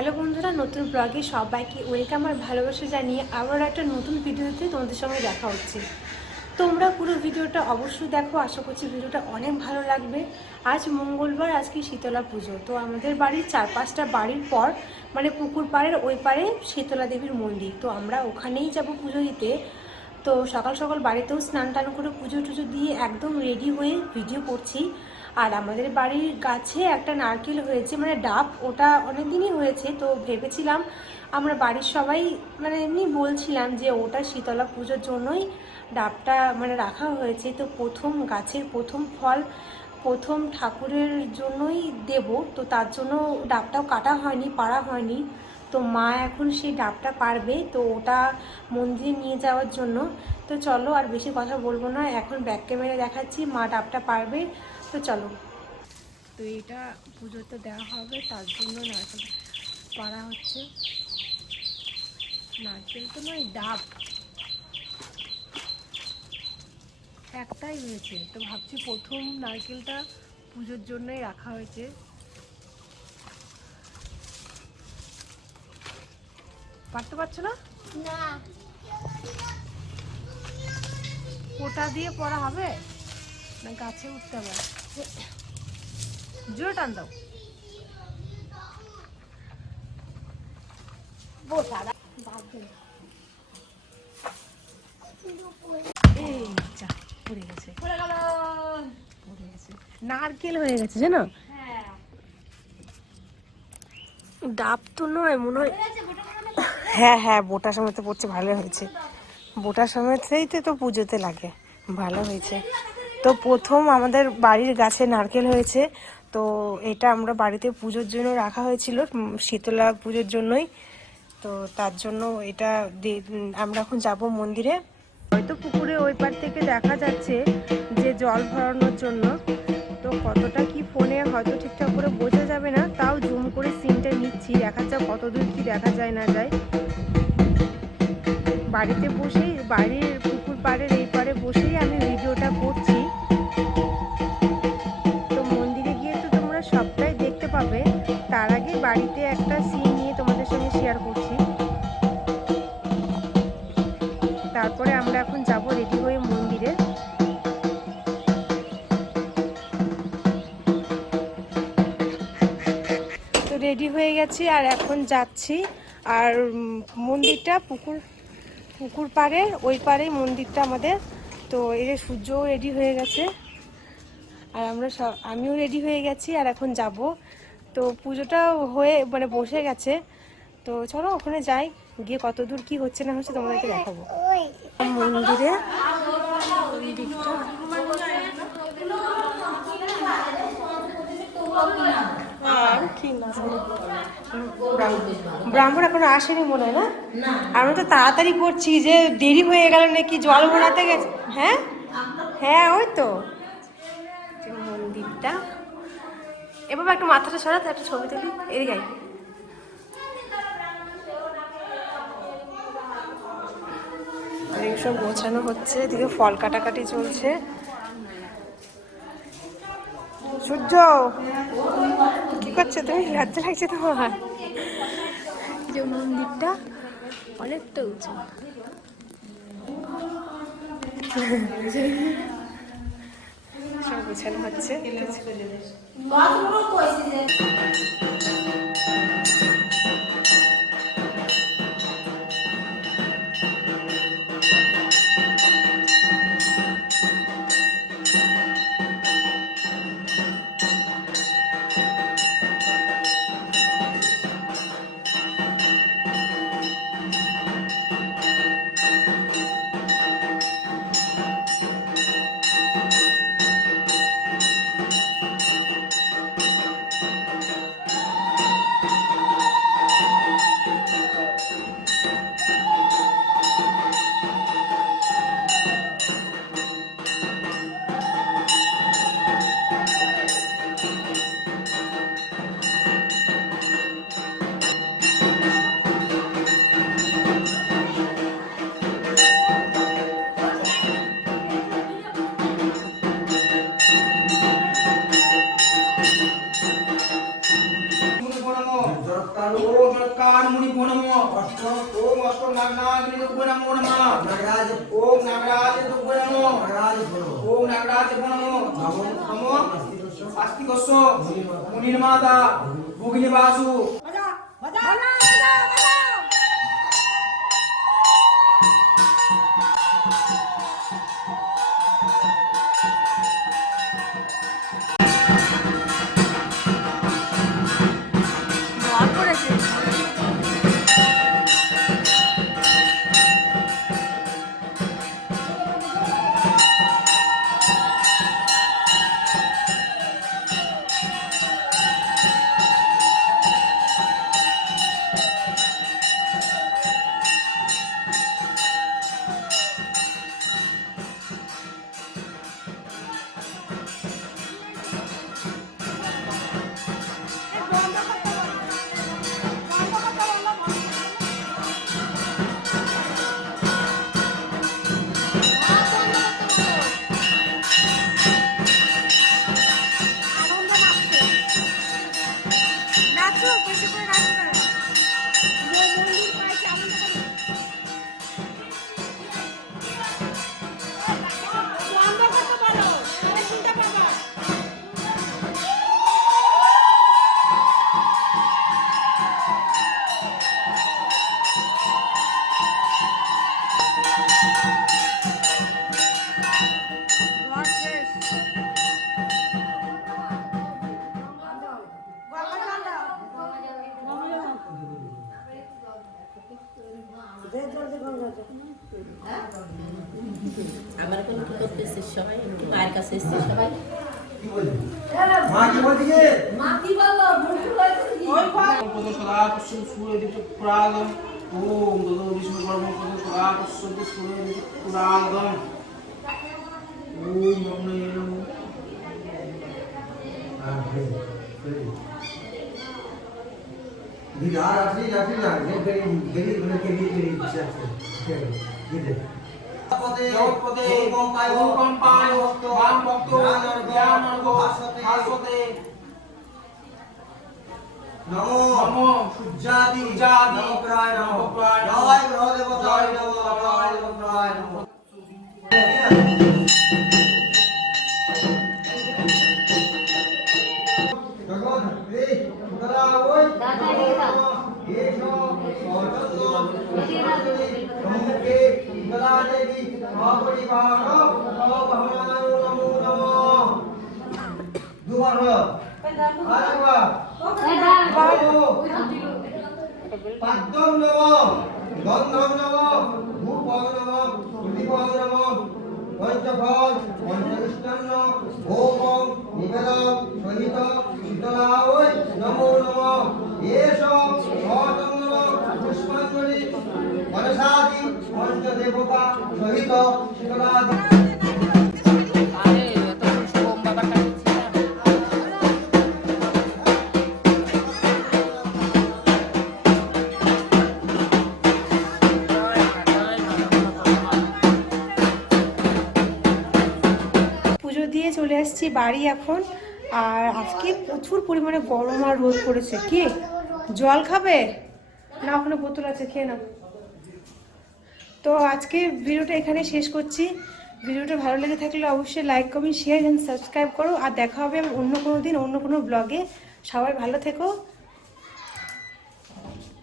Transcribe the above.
Hello বন্ধুরা, নতুন ব্লগে সবাইকে ওয়েলকাম আর ভালোবাসা জানিয়ে আবার একটা নতুন ভিডিওতে তোমাদের সঙ্গে দেখা হচ্ছে। তোমরা পুরো ভিডিওটা অবশ্যই দেখো, আশা করছি ভিডিওটা অনেক ভালো লাগবে। আজ মঙ্গলবার, আজকে শীতলা পুজো। তো আমাদের বাড়ির 4-5টা বাড়ির পর মানে পুকুর পাড়ের ওই পারে শীতলা দেবীর মন্দির, তো আমরা ওখানেই যাব পুজো দিতে। তো সকাল সকাল বাড়িতেও স্নান টান করে পুজো টুজো দিয়ে একদম রেডি হয়ে ভিডিও করছি। আর আমাদের বাড়ির গাছে একটা নারকেল হয়েছে, মানে ডাব, ওটা অনেক দিনই হয়েছে। তো ভেবেছিলাম আমরা বাড়ির সবাই মানে এমনি বলছিলাম যে ওটা শীতলা পুজোর জন্যই ডাবটা মানে রাখা হয়েছে। তো প্রথম গাছের প্রথম ফল প্রথম ঠাকুরের জন্যই দেব, তো তার জন্য ডাবটাও কাটা হয়নি, পাড়া হয়নি। তো মা এখন সেই ডাবটা পারবে, তো ওটা মন্দিরে নিয়ে যাওয়ার জন্য। তো চলো আর বেশি কথা বলবো না, এখন ব্যাক ক্যামেরা দেখাচ্ছি মা ডাবটা পারবে। তো চলো। তো এটা পুজোতে দেওয়া হবে, তার জন্য নারকেল পাড়া হচ্ছে। নারকেল তো নয়, ডাব একটাই হয়েছে, তো ভাবছি প্রথম নারকেলটা পুজোর জন্যই রাখা হয়েছে। পারতে পারছো না? না, কোটা দিয়ে পড়া হবে না গাছে উঠতে হবে? জোরে টান দাও। এই যা পড়ে গেছে, পড়ে গেছে, নারকেল হয়ে গেছে জানো। ডাব তো নয় মনে হয়। হ্যাঁ হ্যাঁ, বোটা সমেত পড়ছে, ভালো হয়েছে। বোটা সমেতই তো পুজোতে লাগে, ভালো হয়েছে। তো প্রথম আমাদের বাড়ির গাছে নারকেল হয়েছে, তো এটা আমরা বাড়িতে পুজোর জন্য রাখা হয়েছিল, শীতলা পুজোর জন্যই। তো তার জন্য এটা আমরা এখন যাব মন্দিরে। হয়তো পুকুরে ওই পার থেকে দেখা যাচ্ছে যে জল ভরানোর জন্য, তো কতটা কি ফোনে হয়তো ঠিকঠাক করে বোঝা যাবে না, তাও জুম করে সিনটা নিচ্ছি, দেখা যাক কতদূর কি দেখা যায় না যায়। বাড়িতে বসেই, বাড়ির পুকুর পাড়ের এই পারে বসেই আমি ভিডিওটা করছি। তো মন্দিরে গিয়ে তো তোমরা সবটাই দেখতে পাবে, তার আগে বাড়িতে একটা সিন নিয়ে তোমাদের সঙ্গে শেয়ার করছি। তারপরে আমরা এখন যাব রেডি হয়ে মন্দিরে। তো রেডি হয়ে গেছি আর এখন যাচ্ছি। আর মন্দিরটা পুকুর পাড়ে ওই পাড়েই মন্দিরটা আমাদের। তো এই যে সূর্যও রেডি হয়ে গেছে আর আমিও রেডি হয়ে গেছি আর এখন যাব। তো পুজোটা হয়ে মানে বসে গেছে, তো চলো ওখানে যাই, গিয়ে কত দূর কি হচ্ছে না হচ্ছে তোমাদেরকে দেখাবো। মন্দিরে ব্রাহ্মণ এখনো আসেনি মনে হয় না? আমি তো তাড়াতাড়ি করছি যে দেরি হয়ে গেল নাকি, জল ভরাতে গেছে। হ্যাঁ হ্যাঁ, ওই তো মন্দিরটা। এভাবে একটু মাথাটা সরাতে একটা ছবি তুলি, এদিকে আয়। সব গোছানো হচ্ছে, এদিকে ফল কাটাকাটি চলছে। সূর্য কি করছে তুমি? লজ্জা লাগছে তোমার? যে মন্দিরটা অনেকটা উঁচু। সব গোছানো হচ্ছে। অষ্টকার মুনি নমো ওম অষ্ট নাগনাগিনী দুর্গে নমো নমঃ নাগরাজ ওম নাগরাজ দুর্গে নমো নাগরাজ ওম নাগরাজ নমো নমো আস্তিকস্য মুনির্মাতা ভুগিনিবাসু আমার কোন কি করতেছিস সবাই মায়ের কাছে এসেছিস সবাই মা কি বলছিস মা কি বললো মুখে হয়েছে ওই পদ সদা কুসুম সূর্য দীপ্ত পুরাগম ওম দদ বিষ্ণু পরম পদ সদা কুসুম সূর্য দীপ্ত পুরাগম ওম নমো নমঃ बिहार असली असली ना ये गरीब गरीब लोग के लिए गरीब से ये दे জগৎপতে ওম পায় বাম ভক্ত জ্ঞান ভাস্বতে नमो নমো सुजाति সুজাতি नमोप्राय नमो নমোপ্রায় जय ग्रह देवताय नमो जय नमोप्राय नमो जगत रे उतरा ओय दादा ये शो सौजन्य नमके इंद्रा देवी महापरिवार भवनाय नमो नमः दुबार अरे वाह পাদ্যম নম গন্ধম নম ধূপম নম দীপম নম পঞ্চফল পঞ্চমিষ্টান্ন ভোগম নিবেদম সহিত শীতলায় নমো নম এষ সচন্দ্র পুষ্পাঞ্জলি মনসাদি পঞ্চদেবতা সহিত শীতলাদি আরে এত শুভম বাবাটা দিচ্ছি না পুজো দিয়ে চলে আসছি বাড়ি এখন। আর আজকে প্রচুর পরিমাণে গরম আর রোদ পড়েছে। কি জল খাবে না? ওখানে বোতল আছে, খেয়ে নাও। তো আজকে ভিডিওটা এখানে শেষ করছি। ভিডিওটা ভালো লেগে থাকলে অবশ্যই like comment share and subscribe করো। আর দেখা হবে অন্য কোনো দিন অন্য কোনো ব্লগে। সবাই ভালো থেকো।